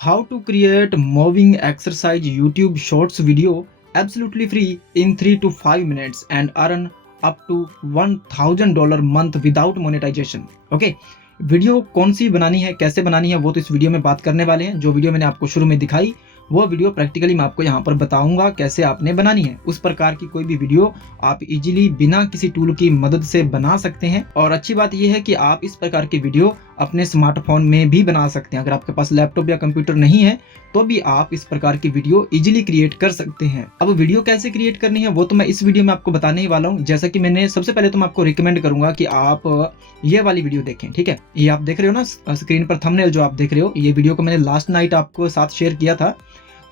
How to create moving exercise YouTube shorts video absolutely free in 3 to 5 minutes and earn up to $1,000 month without monetization. Okay, video कौन सी बनानी है, कैसे बनानी है, वो तो इस वीडियो में बात करने वाले हैं। जो वीडियो मैंने आपको शुरू में दिखाई वो वीडियो प्रैक्टिकली मैं आपको यहाँ पर बताऊंगा कैसे आपने बनानी है। उस प्रकार की कोई भी वीडियो आप इजीली बिना किसी टूल की मदद से बना सकते हैं। और अच्छी बात यह है कि आप इस प्रकार की वीडियो अपने स्मार्टफोन में भी बना सकते हैं। अगर आपके पास लैपटॉप या कंप्यूटर नहीं है तो भी आप इस प्रकार की वीडियो इजीली क्रिएट कर सकते हैं। अब वीडियो कैसे क्रिएट करनी है वो तो मैं इस वीडियो में आपको बताने ही वाला हूँ। जैसा कि मैंने सबसे पहले तो मैं आपको रिकमेंड करूंगा कि आप ये वाली वीडियो देखें। ठीक है, ये आप देख रहे हो ना स्क्रीन पर थंबनेल जो आप देख रहे हो, ये वीडियो को मैंने लास्ट नाइट आपको साथ शेयर किया था,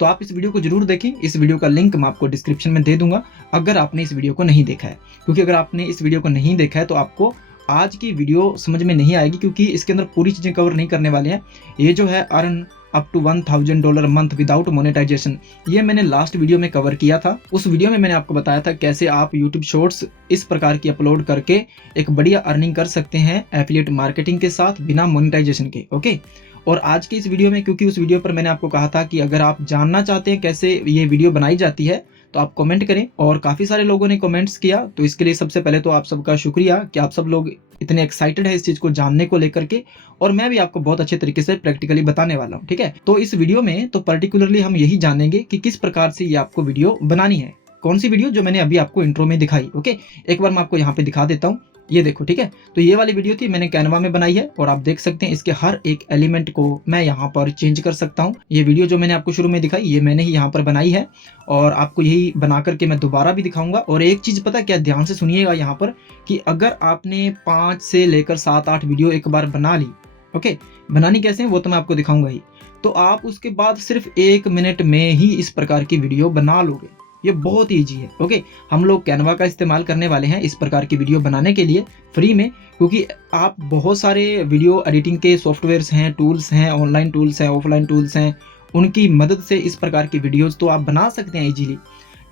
तो आप इस वीडियो को जरूर देखें। इस वीडियो का लिंक मैं आपको डिस्क्रिप्शन में दे दूंगा अगर आपने इस वीडियो को नहीं देखा है, क्योंकि अगर आपने इस वीडियो को नहीं देखा है तो आपको आज की वीडियो समझ में नहीं आएगी, क्योंकि इसके अंदर पूरी चीजें कवर नहीं करने वाले हैं। ये जो है earn up to $1,000 month without monetization, ये मैंने लास्ट वीडियो में कवर किया था। उस वीडियो में मैंने आपको बताया था कैसे आप यूट्यूब शॉर्ट्स इस प्रकार की अपलोड करके एक बढ़िया अर्निंग कर सकते हैं एफिलिएट मार्केटिंग के साथ बिना मोनेटाइजेशन के। ओके, और आज की इस वीडियो में, क्योंकि उस वीडियो पर मैंने आपको कहा था कि अगर आप जानना चाहते हैं कैसे ये वीडियो बनाई जाती है तो आप कमेंट करें, और काफ़ी सारे लोगों ने कमेंट्स किया, तो इसके लिए सबसे पहले तो आप सबका शुक्रिया कि आप सब लोग इतने एक्साइटेड है इस चीज़ को जानने को लेकर के, और मैं भी आपको बहुत अच्छे तरीके से प्रैक्टिकली बताने वाला हूँ। ठीक है, तो इस वीडियो में तो पर्टिकुलरली हम यही जानेंगे कि किस प्रकार से ये आपको वीडियो बनानी है। कौन सी वीडियो जो मैंने अभी आपको इंट्रो में दिखाई। ओके, एक बार मैं आपको यहाँ पे दिखा देता हूँ, ये देखो। ठीक है, तो ये वाली वीडियो थी, मैंने कैनवा में बनाई है, और आप देख सकते हैं इसके हर एक एलिमेंट को मैं यहाँ पर चेंज कर सकता हूँ। ये वीडियो जो मैंने आपको शुरू में दिखाई ये मैंने ही यहाँ पर बनाई है, और आपको यही बना करके मैं दोबारा भी दिखाऊंगा। और एक चीज पता क्या, ध्यान से सुनिएगा यहाँ पर, कि अगर आपने 5 से लेकर 7-8 वीडियो एक बार बना ली, ओके, बनानी कैसे है वो तो मैं आपको दिखाऊंगा ही, तो आप उसके बाद सिर्फ 1 मिनट में ही इस प्रकार की वीडियो बना लोगे। ये बहुत ही ईजी है। ओके, हम लोग कैनवा का इस्तेमाल करने वाले हैं इस प्रकार की वीडियो बनाने के लिए फ्री में, क्योंकि आप बहुत सारे वीडियो एडिटिंग के सॉफ्टवेयर्स हैं, टूल्स हैं, ऑनलाइन टूल्स हैं, ऑफलाइन टूल्स हैं, उनकी मदद से इस प्रकार की वीडियोस तो आप बना सकते हैं इजीली।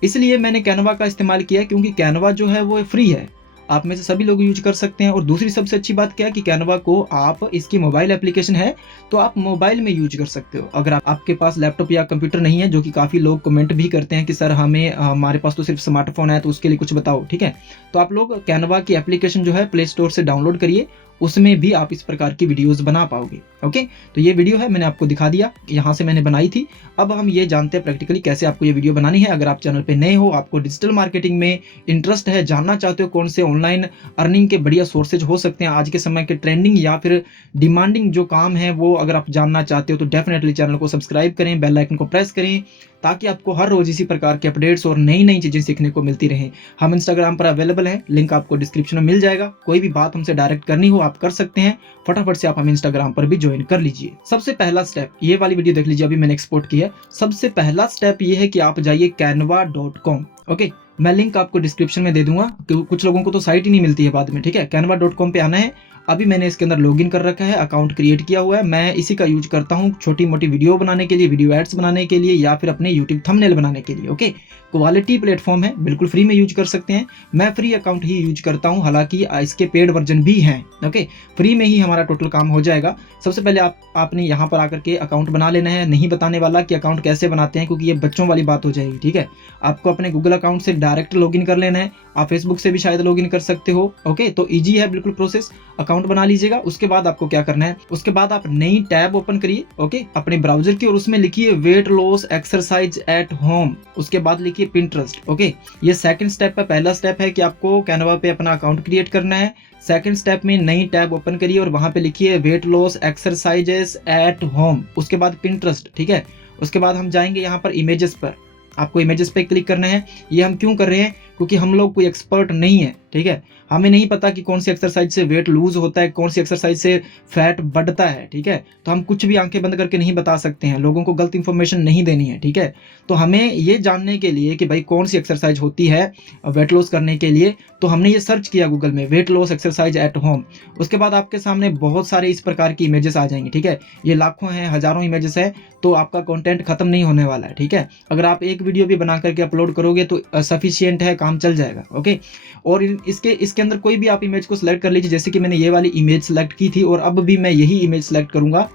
इसलिए मैंने कैनवा का इस्तेमाल किया, क्योंकि कैनवा जो है वो फ्री है, आप में से सभी लोग यूज कर सकते हैं। और दूसरी सबसे अच्छी बात क्या है कि कैनवा को आप, इसकी मोबाइल एप्लीकेशन है तो आप मोबाइल में यूज कर सकते हो। अगर आपके पास लैपटॉप या कंप्यूटर नहीं है, जो कि काफ़ी लोग कमेंट भी करते हैं कि सर हमारे पास तो सिर्फ स्मार्टफोन है तो उसके लिए कुछ बताओ। ठीक है, तो आप लोग कैनवा की एप्लीकेशन जो है प्ले स्टोर से डाउनलोड करिए, उसमें भी आप इस प्रकार की वीडियोस बना पाओगे। ओके, तो ये वीडियो है, मैंने आपको दिखा दिया, यहाँ से मैंने बनाई थी। अब हम ये जानते हैं प्रैक्टिकली कैसे आपको ये वीडियो बनानी है। अगर आप चैनल पे नए हो, आपको डिजिटल मार्केटिंग में इंटरेस्ट है, जानना चाहते हो कौन से ऑनलाइन अर्निंग के बढ़िया सोर्सेज हो सकते हैं, आज के समय के ट्रेंडिंग या फिर डिमांडिंग जो काम है वो अगर आप जानना चाहते हो, तो डेफिनेटली चैनल को सब्सक्राइब करें, बेल आइकन को प्रेस करें, ताकि आपको हर रोज इसी प्रकार के अपडेट्स और नई नई चीजें सीखने को मिलती रहें। हम इंस्टाग्राम पर अवेलेबल हैं, लिंक आपको डिस्क्रिप्शन में मिल जाएगा। कोई भी बात हमसे डायरेक्ट करनी हो आप कर सकते हैं, फटाफट से आप हमें इंस्टाग्राम पर भी ज्वाइन कर लीजिए। सबसे पहला स्टेप, ये वाली वीडियो देख लीजिए, अभी मैंने एक्सपोर्ट किया है। सबसे पहला स्टेप ये है कि आप जाइए canva.com। ओके, मैं लिंक आपको डिस्क्रिप्शन में दे दूंगा, कुछ लोगों को तो साइट ही नहीं मिलती है बाद में। ठीक है, canva.com पे आना है। अभी मैंने इसके अंदर लॉगिन कर रखा है, अकाउंट क्रिएट किया हुआ है। मैं इसी का यूज करता हूँ छोटी मोटी वीडियो बनाने के लिए, वीडियो एड्स बनाने के लिए, या फिर अपने यूट्यूब थंबनेल बनाने के लिए। ओके, क्वालिटी प्लेटफॉर्म है, बिल्कुल फ्री में यूज कर सकते हैं। मैं फ्री अकाउंट ही यूज करता हूँ, हालांकि इसके पेड वर्जन भी हैं। ओके, फ्री में ही हमारा टोटल काम हो जाएगा। सबसे पहले आपने यहाँ पर आकर के अकाउंट बना लेना है। नहीं बताने वाला कि अकाउंट कैसे बनाते हैं, क्योंकि ये बच्चों वाली बात हो जाएगी। ठीक है, आपको अपने गूगल अकाउंट से डायरेक्ट लॉगिन कर लेना है। आप फेसबुक से भी शायद लॉगिन कर सकते हो। ओके, तो ईजी है बिल्कुल प्रोसेस। अकाउंट बना लीजिएगा, उसके बाद आपको क्या करना है, उसके बाद आप नई टैब ओपन करिए, ओके, अपने ब्राउजर की, और उसमें लिखिए weight loss exercise at home, उसके बाद लिखिए पिंटरेस्ट। ओके, ये सेकंड स्टेप है। पहला स्टेप है कि आपको कैनवा पे अपना अकाउंट क्रिएट करना है। सेकंड स्टेप में नई टैब ओपन करिए और वहां पे लिखिए weight loss exercises at home, उसके बाद पिंटरेस्ट। ठीक है, उसके बाद हम जाएंगे यहाँ पर इमेजेस पर, आपको इमेजेस पे क्लिक करना है। ये हम क्यों कर रहे हैं, क्योंकि हम लोग कोई एक्सपर्ट नहीं है। ठीक है, हमें नहीं पता कि कौन सी एक्सरसाइज से वेट लूज होता है, कौन सी एक्सरसाइज से फैट बढ़ता है। ठीक है, तो हम कुछ भी आंखें बंद करके नहीं बता सकते हैं, लोगों को गलत इंफॉर्मेशन नहीं देनी है। ठीक है, तो हमें ये जानने के लिए कि भाई कौन सी एक्सरसाइज होती है वेट लॉस करने के लिए, तो हमने ये सर्च किया गूगल में, weight loss exercise at home. उसके बाद आपके सामने बहुत सारे इस प्रकार की इमेजेस आ जाएंगे। ठीक है, ये लाखों हैं, हजारों इमेजेस है, तो आपका कंटेंट खत्म नहीं होने वाला है। ठीक है, अगर आप एक वीडियो भी बना करके अपलोड करोगे तो सफिशिएंट है, काम चल जाएगा। ओके, और इसके अंदर कोई भी आप इमेज को सिलेक्ट कर लीजिए। जैसे कि मैंने ये वाली इमेज सेलेक्ट की थी, और अब भी मैं यही इमेज सेलेक्ट करूंगा।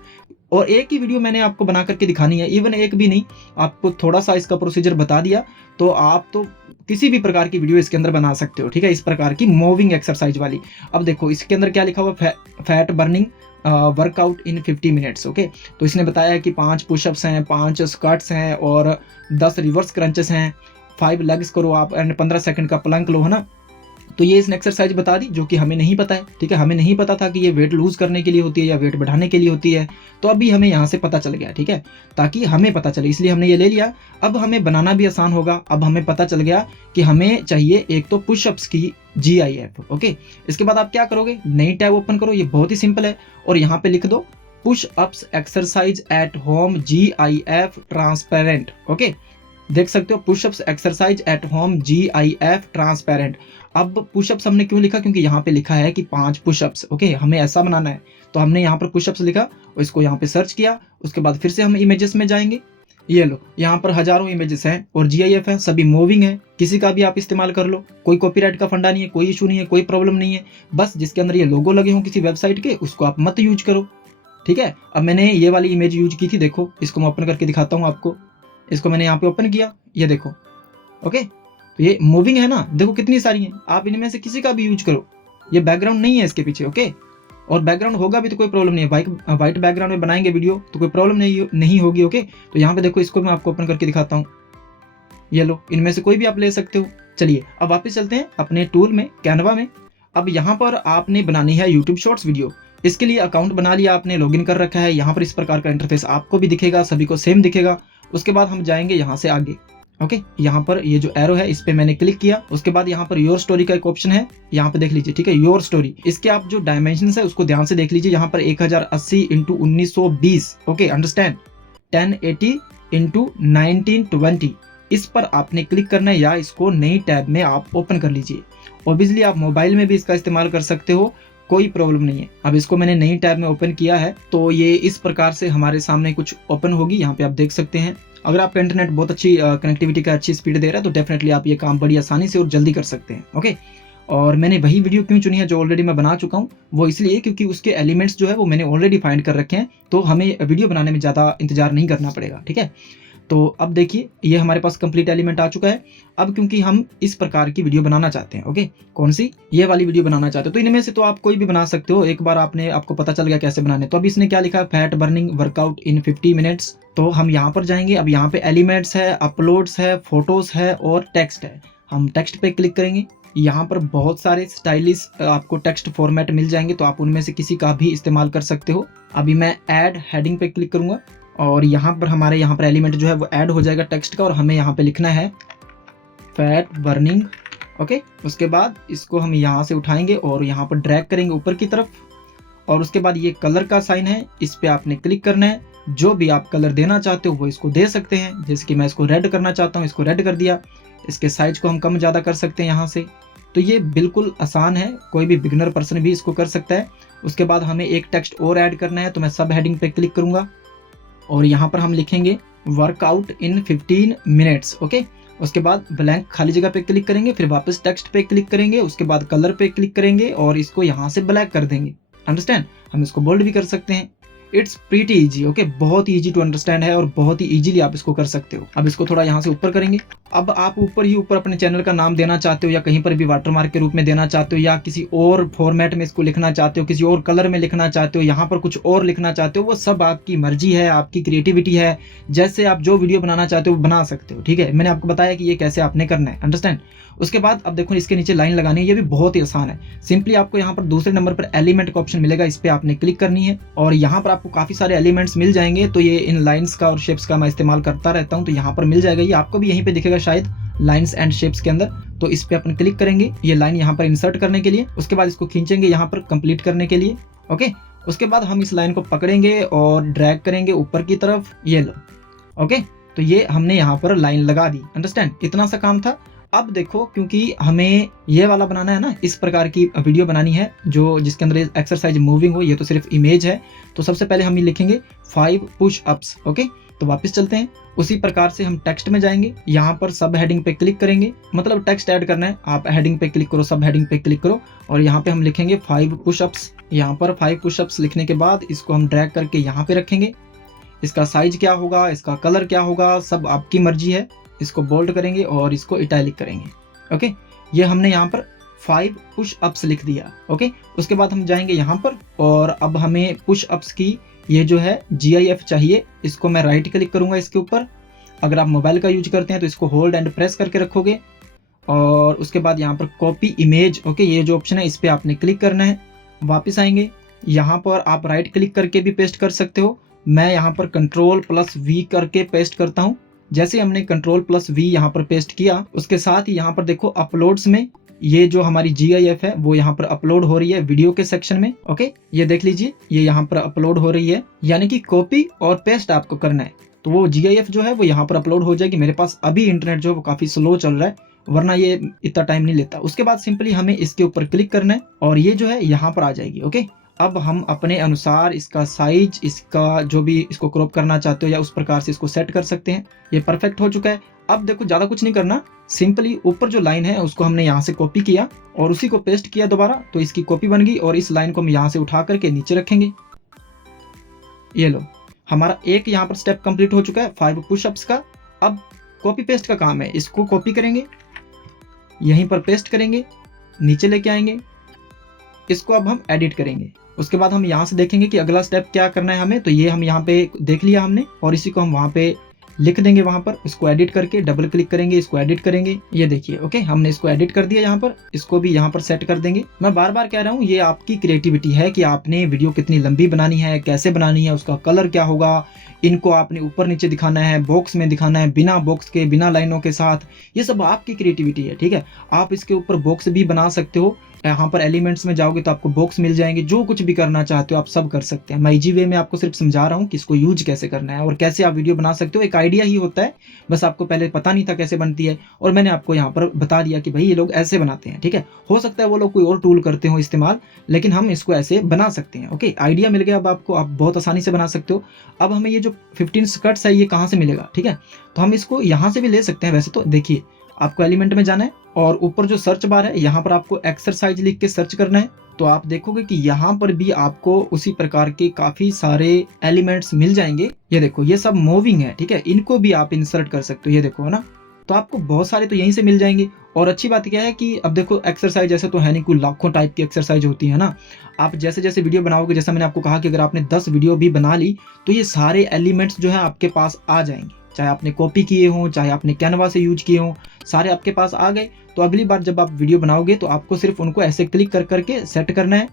और एक ही वीडियो मैंने आपको बना करके दिखानी है, इवन एक भी नहीं, आपको थोड़ा सा इसका प्रोसीजर बता दिया तो आप तो किसी भी प्रकार की वीडियो इसके अंदर बना सकते हो, ठीक है, इस प्रकार की मूविंग एक्सरसाइज वाली। अब देखो इसके अंदर क्या लिखा हुआ, fat burning workout in 50 minutes. Okay, तो इसने बताया है कि 5 पुशअप्स हैं, 5 स्क्वाट्स हैं और 10 रिवर्स क्रंचेस हैं, 5 लेग्स करो आप एंड 15 सेकंड का प्लंक लो, है ना। तो ये इसने एक्सरसाइज बता दी जो कि हमें नहीं पता है, ठीक है, हमें नहीं पता था कि ये वेट लूज करने के लिए होती है या वेट बढ़ाने के लिए होती है। तो अभी हमें यहाँ से पता चल गया, ठीक है, ताकि हमें पता चले इसलिए हमने ये ले लिया। अब हमें बनाना भी आसान होगा। अब हमें पता चल गया कि हमें चाहिए एक तो पुशअप्स की GIF। ओके, इसके बाद आप क्या करोगे, नई टैब ओपन करो, ये बहुत ही सिंपल है, और यहाँ पे लिख दो pushups exercise at home GIF transparent. Okay, देख सकते हो pushups exercise at home GIF transparent. अब पुशअप्स हमने क्यों लिखा, क्योंकि यहाँ पे लिखा है कि 5 पुशअप्स। ओके, हमें ऐसा बनाना है तो हमने यहाँ पर पुशअप्स लिखा और इसको यहाँ पे सर्च किया। उसके बाद फिर से हम इमेजेस में जाएंगे, ये लो यहाँ पर हजारों इमेजेस हैं और GIF है, सभी मूविंग है, किसी का भी आप इस्तेमाल कर लो, कोई कॉपीराइट का फंडा नहीं है, कोई इशू नहीं है, कोई प्रॉब्लम नहीं है। बस जिसके अंदर ये लोगो लगे हों किसी वेबसाइट के उसको आप मत यूज करो, ठीक है। अब मैंने ये वाली इमेज यूज की थी, देखो इसको मैं ओपन करके दिखाता हूँ आपको। इसको मैंने यहाँ पे ओपन किया, ये देखो। ओके, तो ये मूविंग है ना, देखो कितनी सारी हैं, आप इनमें से किसी का भी यूज करो, ये बैकग्राउंड नहीं है इसके पीछे। ओके, और बैकग्राउंड होगा भी तो कोई प्रॉब्लम नहीं है, व्हाइट बैकग्राउंड में बनाएंगे वीडियो तो कोई प्रॉब्लम नहीं होगी। ओके, तो यहाँ पे देखो, इसको मैं आपको ओपन करके दिखाता हूँ, ये लो, इनमें से कोई भी आप ले सकते हो। चलिए अब वापस चलते हैं अपने टूल में, कैनवा में। अब यहाँ पर आपने बनानी है यूट्यूब शॉर्ट्स वीडियो। इसके लिए अकाउंट बना लिया आपने, लॉगिन कर रखा है, यहाँ पर इस प्रकार का इंटरफेस आपको भी दिखेगा, सभी को सेम दिखेगा। उसके बाद हम जाएंगे यहाँ से आगे। ओके, यहाँ पर ये जो एरो है इस पे मैंने क्लिक किया। उसके बाद यहाँ पर योर स्टोरी का एक ऑप्शन है, यहाँ पे देख लीजिए, ठीक है, योर स्टोरी। इसके आप जो डायमेंशन है उसको ध्यान से देख लीजिए, यहाँ पर 1080 × 1920। ओके, अंडरस्टैंड, 1080 × 1920 इस पर आपने क्लिक करना है, या इसको नई टैब में आप ओपन कर लीजिए। ऑब्वियसली आप मोबाइल में भी इसका इस्तेमाल कर सकते हो, कोई प्रॉब्लम नहीं है। अब इसको मैंने नई टैब में ओपन किया है तो ये इस प्रकार से हमारे सामने कुछ ओपन होगी, यहाँ पे आप देख सकते हैं। अगर आपका इंटरनेट बहुत अच्छी कनेक्टिविटी का अच्छी स्पीड दे रहा है तो डेफिनेटली आप ये काम बड़ी आसानी से और जल्दी कर सकते हैं। ओके, और मैंने वही वीडियो क्यों चुनी है जो ऑलरेडी मैं बना चुका हूँ, वो इसलिए क्योंकि उसके एलिमेंट्स जो है वो मैंने ऑलरेडी फाइंड कर रखे हैं, तो हमें वीडियो बनाने में ज़्यादा इंतजार नहीं करना पड़ेगा, ठीक है। तो अब देखिए ये हमारे पास कंप्लीट एलिमेंट आ चुका है। अब क्योंकि हम इस प्रकार की वीडियो बनाना चाहते हैं, ओके, कौन सी, ये वाली वीडियो बनाना चाहते हो, तो इनमें से तो आप कोई भी बना सकते हो। एक बार आपको पता चल गया कैसे बनाने। तो अब इसने क्या लिखा है, fat burning workout in 50 minutes. तो हम यहाँ पर जाएंगे। अब यहाँ पे एलिमेंट्स है, अपलोड्स है, फोटोज है और टेक्स्ट है। हम टेक्स्ट पे क्लिक करेंगे। यहाँ पर बहुत सारे स्टाइलिश आपको टेक्स्ट फॉर्मेट मिल जाएंगे, तो आप उनमें से किसी का भी इस्तेमाल कर सकते हो। अभी मैं ऐड हेडिंग पे क्लिक करूंगा और यहाँ पर हमारे यहाँ पर एलिमेंट जो है वो ऐड हो जाएगा टेक्स्ट का, और हमें यहाँ पे लिखना है फैट बर्निंग। ओके, उसके बाद इसको हम यहाँ से उठाएंगे और यहाँ पर ड्रैग करेंगे ऊपर की तरफ, और उसके बाद ये कलर का साइन है, इस पे आपने क्लिक करना है। जो भी आप कलर देना चाहते हो वो इसको दे सकते हैं, जैसे कि मैं इसको रेड करना चाहता हूँ, इसको रेड कर दिया। इसके साइज को हम कम ज़्यादा कर सकते हैं यहाँ से। तो ये बिल्कुल आसान है, कोई भी बिगिनर पर्सन भी इसको कर सकता है। उसके बाद हमें एक टेक्स्ट और ऐड करना है, तो मैं सब हेडिंग पे क्लिक करूंगा और यहाँ पर हम लिखेंगे वर्कआउट इन 15 मिनट्स। ओके, उसके बाद ब्लैंक खाली जगह पे क्लिक करेंगे, फिर वापस टेक्स्ट पे क्लिक करेंगे, उसके बाद कलर पे क्लिक करेंगे और इसको यहाँ से ब्लैक कर देंगे। अंडरस्टैंड, हम इसको बोल्ड भी कर सकते हैं। It's pretty easy. ओके, बहुत ही इजी टू अंडरस्टैंड है और बहुत ही इजीली आप इसको कर सकते हो। अब इसको थोड़ा यहाँ से ऊपर करेंगे। अब आप ऊपर ही ऊपर अपने चैनल का नाम देना चाहते हो, या कहीं पर भी वाटरमार्क के रूप में देना चाहते हो, या किसी और फॉर्मेट में इसको लिखना चाहते हो, किसी और कलर में लिखना चाहते हो, यहाँ पर कुछ और लिखना चाहते हो, वो सब आपकी मर्जी है, आपकी क्रिएटिविटी है। जैसे आप जो वीडियो बनाना चाहते हो बना सकते हो, ठीक है। मैंने आपको बताया कि ये कैसे आपने करना है, अंडरस्टैंड। उसके बाद अब देखो इसके नीचे लाइन लगानी है, ये भी बहुत ही आसान है। सिंपली आपको यहाँ पर दूसरे नंबर पर एलिमेंट का ऑप्शन मिलेगा, इस पर आपने क्लिक करनी है और यहाँ पर आपको काफी सारे एलिमेंट्स मिल जाएंगे। तो ये इन लाइन्स का और शेप्स का मैं इस्तेमाल करता रहता हूँ, तो यहाँ पर मिल जाएगा। ये आपको भी यहीं पे दिखेगा शायद, लाइन्स एंड शेप्स के अंदर। तो इस पे अपन क्लिक करेंगे, ये लाइन यहाँ पर इंसर्ट करने के लिए। उसके बाद इसको खींचेंगे यहाँ पर कंप्लीट करने के लिए। ओके, उसके बाद हम इस लाइन को पकड़ेंगे और ड्रैग करेंगे वीडियो की तरफ, ये लो। ओके, तो ये हमने यहाँ पर लाइन लगा दी, अंडरस्टैंड। इतना सा काम था। अब देखो, क्योंकि हमें ये वाला बनाना है ना, इस प्रकार की वीडियो बनानी है जो जिसके अंदर एक्सरसाइज मूविंग हो, ये तो सिर्फ इमेज है। तो सबसे पहले हम ये लिखेंगे 5 पुश अप्स। ओके, तो वापस चलते हैं। उसी प्रकार से हम टेक्स्ट में जाएंगे, यहाँ पर सब हेडिंग पे क्लिक करेंगे, मतलब टेक्स्ट ऐड करना है, आप हेडिंग पे क्लिक करो, सब हेडिंग पे क्लिक करो और यहाँ पे हम लिखेंगे 5 पुशअप्स। यहाँ पर 5 पुशअप्स लिखने के बाद इसको हम ड्रैग करके यहाँ पे रखेंगे। इसका साइज क्या होगा, इसका कलर क्या होगा, सब आपकी मर्जी है। इसको बोल्ड करेंगे और इसको इटैलिक करेंगे। ओके, ये हमने यहाँ पर 5 पुश अप्स लिख दिया। ओके, उसके बाद हम जाएंगे यहाँ पर और अब हमें पुश अप्स की ये जो है GIF चाहिए। इसको मैं राइट क्लिक करूंगा इसके ऊपर। अगर आप मोबाइल का यूज करते हैं तो इसको होल्ड एंड प्रेस करके रखोगे और उसके बाद यहाँ पर कॉपी इमेज, ओके, ये जो ऑप्शन है इस पर आपने क्लिक करना है। वापस आएंगे, यहाँ पर आप राइट क्लिक करके भी पेस्ट कर सकते हो। मैं यहाँ पर Ctrl+V करके पेस्ट करता हूँ। जैसे हमने Ctrl+V यहाँ पर पेस्ट किया, उसके साथ ही यहाँ पर देखो अपलोड्स में ये जो हमारी GIF है वो यहाँ पर अपलोड हो रही है वीडियो के सेक्शन में। ओके, ये देख लीजिए, ये यहाँ पर अपलोड हो रही है, यानी कि कॉपी और पेस्ट आपको करना है तो वो GIF जो है वो यहाँ पर अपलोड हो जाएगी। मेरे पास अभी इंटरनेट जो है वो काफी स्लो चल रहा है, वरना ये इतना टाइम नहीं लेता। उसके बाद सिंपली हमें इसके ऊपर क्लिक करना है और ये जो है यहाँ पर आ जाएगी। ओके, अब हम अपने अनुसार इसका साइज, इसका जो भी इसको क्रॉप करना चाहते हो या उस प्रकार से इसको सेट कर सकते हैं। ये परफेक्ट हो चुका है। अब देखो ज्यादा कुछ नहीं करना, सिंपली ऊपर जो लाइन है उसको हमने यहाँ से कॉपी किया और उसी को पेस्ट किया दोबारा, तो इसकी कॉपी बन गई और इस लाइन को हम यहाँ से उठा करके नीचे रखेंगे। ये लो, हमारा एक यहाँ पर स्टेप कंप्लीट हो चुका है 5 पुशअप्स का। अब कॉपी पेस्ट का काम है, इसको कॉपी करेंगे, यहीं पर पेस्ट करेंगे, नीचे लेके आएंगे, इसको अब हम एडिट करेंगे। उसके बाद हम यहाँ से देखेंगे कि अगला स्टेप क्या करना है हमें। तो ये हम यहाँ पे देख लिया हमने और इसी को हम वहाँ पे लिख देंगे, वहाँ पर इसको एडिट करके डबल क्लिक करेंगे, इसको एडिट करेंगे। ये देखिए, ओके, हमने इसको एडिट कर दिया यहाँ पर, इसको भी यहाँ पर सेट कर देंगे। मैं बार बार कह रहा हूँ ये आपकी क्रिएटिविटी है कि आपने वीडियो कितनी लंबी बनानी है, कैसे बनानी है, उसका कलर क्या होगा, इनको आपने ऊपर नीचे दिखाना है, बॉक्स में दिखाना है, बिना बॉक्स के, बिना लाइनों के साथ, ये सब आपकी क्रिएटिविटी है। ठीक है, आप इसके ऊपर बॉक्स भी बना सकते हो। यहाँ पर एलिमेंट्स में जाओगे तो आपको बॉक्स मिल जाएंगे, जो कुछ भी करना चाहते हो आप सब कर सकते हैं। मैं इजी वे में आपको सिर्फ समझा रहा हूँ कि इसको यूज कैसे करना है और कैसे आप वीडियो बना सकते हो। एक आइडिया ही होता है, बस आपको पहले पता नहीं था कैसे बनती है और मैंने आपको यहाँ पर बता दिया कि भाई ये लोग ऐसे बनाते हैं। ठीक है, हो सकता है वो लोग कोई और टूल करते हो इस्तेमाल, लेकिन हम इसको ऐसे बना सकते हैं। ओके, आइडिया मिल गया अब आपको, आप बहुत आसानी से बना सकते हो। अब हमें ये जो 15 स्कर्ट्स है ये कहाँ से मिलेगा, ठीक है, तो हम इसको यहाँ से भी ले सकते हैं। वैसे तो देखिए, आपको एलिमेंट में जाना है और ऊपर जो सर्च बार है यहाँ पर आपको एक्सरसाइज लिख के सर्च करना है, तो आप देखोगे कि यहाँ पर भी आपको उसी प्रकार के काफी सारे एलिमेंट्स मिल जाएंगे। ये देखो, ये सब मूविंग है, ठीक है, इनको भी आप इंसर्ट कर सकते हो। ये देखो, है ना, तो आपको बहुत सारे तो यहीं से मिल जाएंगे। और अच्छी बात क्या है कि अब देखो एक्सरसाइज ऐसे तो है नहीं, कोई लाखों टाइप की एक्सरसाइज होती है ना। आप जैसे जैसे वीडियो बनाओगे, जैसा मैंने आपको कहा कि अगर आपने 10 वीडियो भी बना ली तो ये सारे एलिमेंट्स जो है आपके पास आ जाएंगे, चाहे आपने कॉपी किए हों, चाहे आपने कैनवा से यूज किए हों, सारे आपके पास आ गए। तो अगली बार जब आप वीडियो बनाओगे तो आपको सिर्फ उनको ऐसे क्लिक कर करके सेट करना है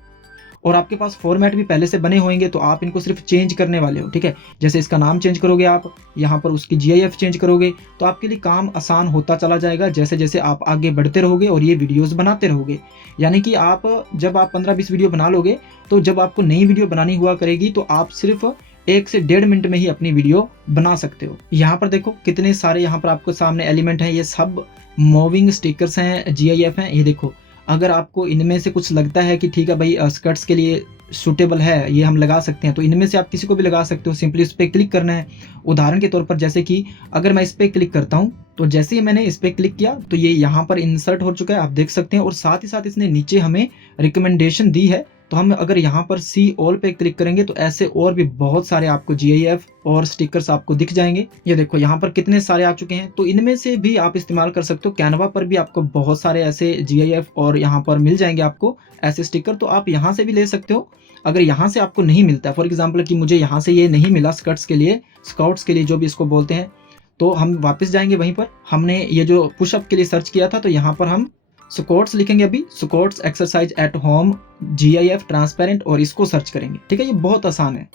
और आपके पास फॉर्मेट भी पहले से बने होंगे, तो आप इनको सिर्फ चेंज करने वाले हो। ठीक है, जैसे इसका नाम चेंज करोगे, आप यहाँ पर उसकी GIF चेंज करोगे, तो आपके लिए काम आसान होता चला जाएगा जैसे जैसे आप आगे बढ़ते रहोगे और ये वीडियोस बनाते रहोगे। यानी कि आप जब आप 15-20 वीडियो बना लोगे तो जब आपको नई वीडियो बनानी हुआ करेगी तो आप सिर्फ 1 से 1.5 मिनट में ही अपनी वीडियो बना सकते हो। यहाँ पर देखो कितने सारे यहाँ पर आपको सामने एलिमेंट हैं, ये सब मूविंग स्टिकर्स हैं, GIF हैं। ये देखो, अगर आपको इनमें से कुछ लगता है कि ठीक है भाई स्कर्ट्स के लिए सूटेबल है, ये हम लगा सकते हैं, तो इनमें से आप किसी को भी लगा सकते हो। सिंपली इस पर क्लिक करना है। उदाहरण के तौर पर जैसे कि अगर मैं इस पर क्लिक करता हूँ तो जैसे ही मैंने इस पर क्लिक किया तो ये यहाँ पर इंसर्ट हो चुका है, आप देख सकते हैं। और साथ ही साथ इसने नीचे हमें रिकमेंडेशन दी है, तो हम अगर यहाँ पर सी ऑल पे क्लिक करेंगे तो ऐसे और भी बहुत सारे आपको GIF और स्टिकर्स आपको दिख जाएंगे। ये देखो यहाँ पर कितने सारे आ चुके हैं, तो इनमें से भी आप इस्तेमाल कर सकते हो। कैनवा पर भी आपको बहुत सारे ऐसे GIF और यहाँ पर मिल जाएंगे आपको ऐसे स्टिकर, तो आप यहाँ से भी ले सकते हो। अगर यहाँ से आपको नहीं मिलता है, फॉर एग्जाम्पल कि मुझे यहाँ से ये नहीं मिला स्कर्ट्स के लिए, स्काउट्स के लिए जो भी इसको बोलते हैं, तो हम वापस जाएंगे वहीं पर। हमने ये जो पुशअप के लिए सर्च किया था, तो यहाँ पर हम स्क्वाट्स लिखेंगे, अभी squats exercise at home GIF transparent, और इसको सर्च करेंगे। ठीक है, ये बहुत आसान है,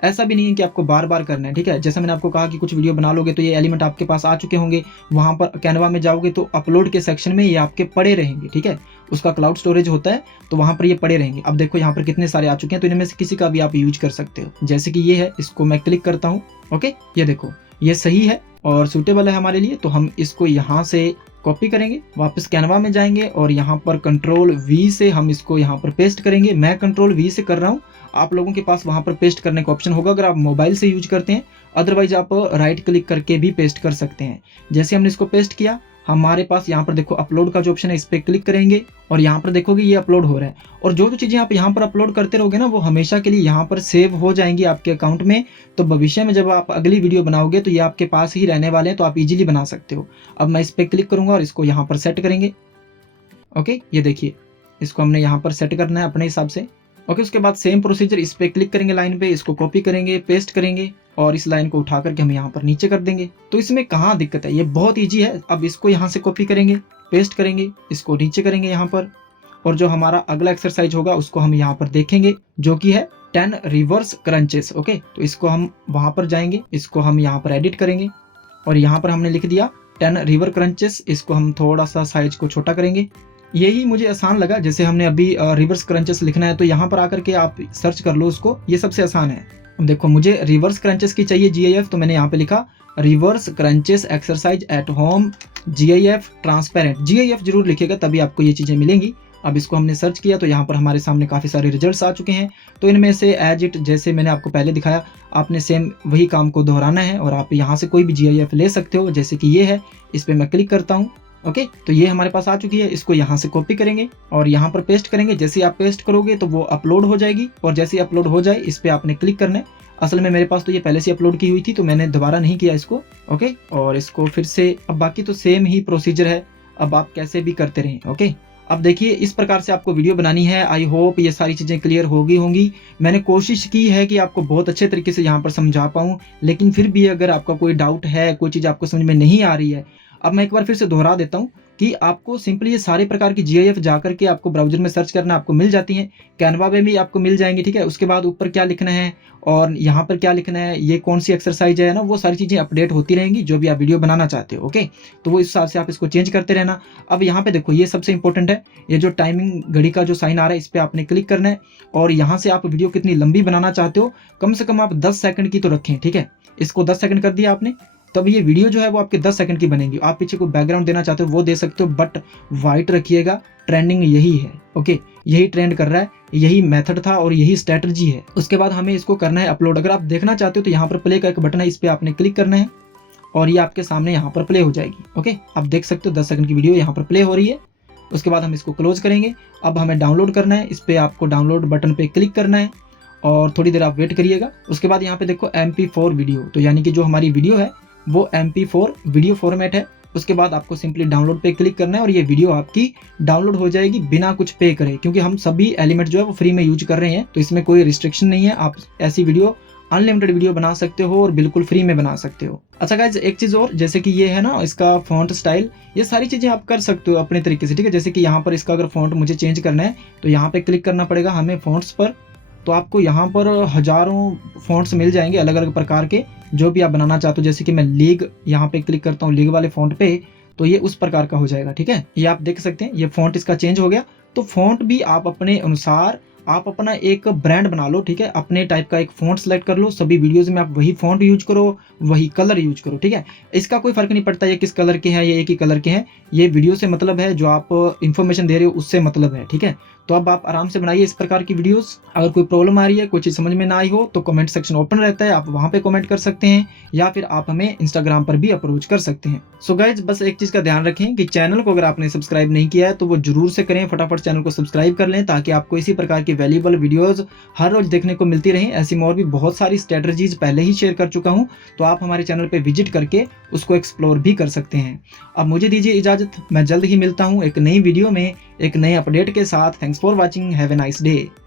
ऐसा भी नहीं है कि आपको बार बार करना है। ठीक है, जैसे मैंने आपको कहा कि कुछ वीडियो बना लोगे तो ये एलिमेंट आपके पास आ चुके होंगे, वहां पर कैनवा में जाओगे तो अपलोड के सेक्शन में ये आपके पड़े रहेंगे। ठीक है, उसका क्लाउड स्टोरेज होता है तो वहां पर ये पड़े रहेंगे। अब देखो यहाँ पर कितने सारे आ चुके हैं, तो इनमें से किसी का भी आप यूज कर सकते हो। जैसे कि ये है, इसको मैं क्लिक करता हूँ। ओके, ये देखो ये सही है और सूटेबल है हमारे लिए, तो हम इसको यहाँ से कॉपी करेंगे, वापस कैनवा में जाएंगे और यहाँ पर कंट्रोल V से हम इसको यहाँ पर पेस्ट करेंगे। मैं कंट्रोल V से कर रहा हूँ, आप लोगों के पास वहाँ पर पेस्ट करने का ऑप्शन होगा अगर आप मोबाइल से यूज करते हैं, अदरवाइज आप राइट क्लिक करके भी पेस्ट कर सकते हैं। जैसे हमने इसको पेस्ट किया, हमारे पास यहाँ पर देखो अपलोड का जो ऑप्शन है, इस पर क्लिक करेंगे और यहाँ पर देखोगे ये अपलोड हो रहा है। और जो जो चीज़ें आप यहाँ पर अपलोड करते रहोगे ना, वो हमेशा के लिए यहाँ पर सेव हो जाएंगी आपके अकाउंट में। तो भविष्य में जब आप अगली वीडियो बनाओगे तो ये आपके पास ही रहने वाले हैं, तो आप इजीली बना सकते हो। अब मैं इस पर क्लिक करूँगा और इसको यहाँ पर सेट करेंगे। ओके, ये देखिए, इसको हमने यहाँ पर सेट करना है अपने हिसाब से। ओके, उसके बाद सेम प्रोसीजर, इस पर क्लिक करेंगे लाइन पे, इसको कॉपी करेंगे, पेस्ट करेंगे और इस लाइन को उठा करके हम यहाँ पर नीचे कर देंगे। तो इसमें कहाँ दिक्कत है, ये बहुत ईजी है। अब इसको यहाँ से कॉपी करेंगे, पेस्ट करेंगे, इसको नीचे करेंगे यहाँ पर, और जो हमारा अगला एक्सरसाइज होगा उसको हम यहाँ पर देखेंगे, जो कि है 10 रिवर्स क्रंचेस। ओके, तो इसको हम वहाँ पर जाएंगे, इसको हम यहाँ पर एडिट करेंगे और यहाँ पर हमने लिख दिया 10 रिवर क्रंचेस। इसको हम थोड़ा सा साइज को छोटा करेंगे। यही मुझे आसान लगा, जैसे हमने अभी रिवर्स क्रंचेस लिखना है तो यहाँ पर आकर के आप सर्च कर लो उसको, ये सबसे आसान है। अब देखो, मुझे रिवर्स क्रंचेस की चाहिए GIF, तो मैंने यहाँ पे लिखा reverse crunches exercise at home GIF transparent. GIF जरूर लिखिएगा, तभी आपको ये चीज़ें मिलेंगी। अब इसको हमने सर्च किया तो यहाँ पर हमारे सामने काफ़ी सारे रिजल्ट्स आ चुके हैं। तो इनमें से एज इट, जैसे मैंने आपको पहले दिखाया, आपने सेम वही काम को दोहराना है और आप यहाँ से कोई भी GIF ले सकते हो। जैसे कि ये है, इस पर मैं क्लिक करता हूँ। ओके, तो ये हमारे पास आ चुकी है। इसको यहाँ से कॉपी करेंगे और यहाँ पर पेस्ट करेंगे। जैसे आप पेस्ट करोगे तो वो अपलोड हो जाएगी और जैसे अपलोड हो जाए इस पर आपने क्लिक करना है। असल में मेरे पास तो ये पहले से अपलोड की हुई थी, तो मैंने दोबारा नहीं किया इसको। ओके, और इसको फिर से, अब बाकी तो सेम ही प्रोसीजर है, अब आप कैसे भी करते रहें। ओके, अब देखिए, इस प्रकार से आपको वीडियो बनानी है। आई होप ये सारी चीज़ें क्लियर होंगी। मैंने कोशिश की है कि आपको बहुत अच्छे तरीके से यहाँ पर समझा पाऊँ, लेकिन फिर भी अगर आपका कोई डाउट है, कोई चीज़ आपको समझ में नहीं आ रही है, अब मैं एक बार फिर से दोहरा देता हूँ कि आपको सिंपली ये सारे प्रकार की GIF जाकर के आपको ब्राउजर में सर्च करना, आपको मिल जाती हैं। कैनवा में भी आपको मिल जाएंगी, ठीक है। उसके बाद ऊपर क्या लिखना है और यहाँ पर क्या लिखना है, ये कौन सी एक्सरसाइज है ना, वो सारी चीज़ें अपडेट होती रहेंगी जो भी आप वीडियो बनाना चाहते हो। ओके, तो वो इस हिसाब से आप इसको चेंज करते रहना। अब यहाँ पे देखो, ये सबसे इंपॉर्टेंट है, ये जो टाइमिंग घड़ी का जो साइन आ रहा है, इस पर आपने क्लिक करना है और यहाँ से आप वीडियो कितनी लंबी बनाना चाहते हो, कम से कम आप 10 सेकंड की तो रखें, ठीक है। इसको 10 सेकंड कर दिया आपने, तब ये वीडियो जो है वो आपके 10 सेकंड की बनेगी। आप पीछे कोई बैकग्राउंड देना चाहते हो वो दे सकते हो, बट वाइट रखिएगा। ट्रेंडिंग यही है, ओके, यही ट्रेंड कर रहा है, यही मेथड था और यही स्ट्रेटजी है। उसके बाद हमें इसको करना है अपलोड। अगर आप देखना चाहते हो तो यहाँ पर प्ले का एक बटन है, इस पर आपने क्लिक करना है और ये आपके सामने यहाँ पर प्ले हो जाएगी। ओके, आप देख सकते हो 10 सेकंड की वीडियो यहाँ पर प्ले हो रही है। उसके बाद हम इसको क्लोज करेंगे। अब हमें डाउनलोड करना है, इस पर आपको डाउनलोड बटन पे क्लिक करना है और थोड़ी देर आप वेट करिएगा। उसके बाद यहाँ पे देखो MP4 वीडियो, तो यानी कि जो हमारी वीडियो है वो MP4 वीडियो फॉर्मेट है। उसके बाद आपको सिंपली डाउनलोड पे क्लिक करना है और ये वीडियो आपकी डाउनलोड हो जाएगी बिना कुछ पे करे, क्योंकि हम सभी एलिमेंट जो है वो फ्री में यूज कर रहे हैं, तो इसमें कोई रिस्ट्रिक्शन नहीं है। आप ऐसी वीडियो, अनलिमिटेड वीडियो बना सकते हो और बिल्कुल फ्री में बना सकते हो। अच्छा गाइज, एक चीज़ और, जैसे कि ये है ना इसका फॉन्ट स्टाइल, ये सारी चीज़ें आप कर सकते हो अपने तरीके से, ठीक है। जैसे कि यहाँ पर इसका अगर फॉन्ट मुझे चेंज करना है तो यहाँ पे क्लिक करना पड़ेगा हमें फॉन्ट्स पर, तो आपको यहाँ पर हजारों फॉन्ट्स मिल जाएंगे अलग अलग प्रकार के, जो भी आप बनाना चाहते हो। जैसे कि मैं लीग यहाँ पे क्लिक करता हूँ, लीग वाले फॉन्ट पे, तो ये उस प्रकार का हो जाएगा, ठीक है। ये आप देख सकते हैं, ये फॉन्ट इसका चेंज हो गया। तो फॉन्ट भी आप अपने अनुसार, आप अपना एक ब्रांड बना लो, ठीक है। अपने टाइप का एक फॉन्ट सेलेक्ट कर लो, सभी वीडियोस में आप वही फॉन्ट यूज करो, वही कलर यूज करो, ठीक है। इसका कोई फर्क नहीं पड़ता ये किस कलर के हैं, ये एक ही कलर के हैं। ये वीडियो से मतलब है, जो आप इंफॉर्मेशन दे रहे हो उससे मतलब है, ठीक है। तो अब आप आराम से बनाइए इस प्रकार की वीडियोस। अगर कोई प्रॉब्लम आ रही है, कोई चीज़ समझ में ना आई हो, तो कमेंट सेक्शन ओपन रहता है, आप वहाँ पे कमेंट कर सकते हैं या फिर आप हमें इंस्टाग्राम पर भी अप्रोच कर सकते हैं। सो गाइज, बस एक चीज़ का ध्यान रखें कि चैनल को अगर आपने सब्सक्राइब नहीं किया है तो वो जरूर से करें, फटाफट चैनल को सब्सक्राइब कर लें, ताकि आपको इसी प्रकार की वैल्यूएबल वीडियोज़ हर रोज देखने को मिलती रहें। ऐसी और भी बहुत सारी स्ट्रेटजीज पहले ही शेयर कर चुका हूँ, तो आप हमारे चैनल पर विजिट करके उसको एक्सप्लोर भी कर सकते हैं। अब मुझे दीजिए इजाज़त, मैं जल्द ही मिलता हूँ एक नई वीडियो में एक नए अपडेट के साथ। Thanks for watching, have a nice day.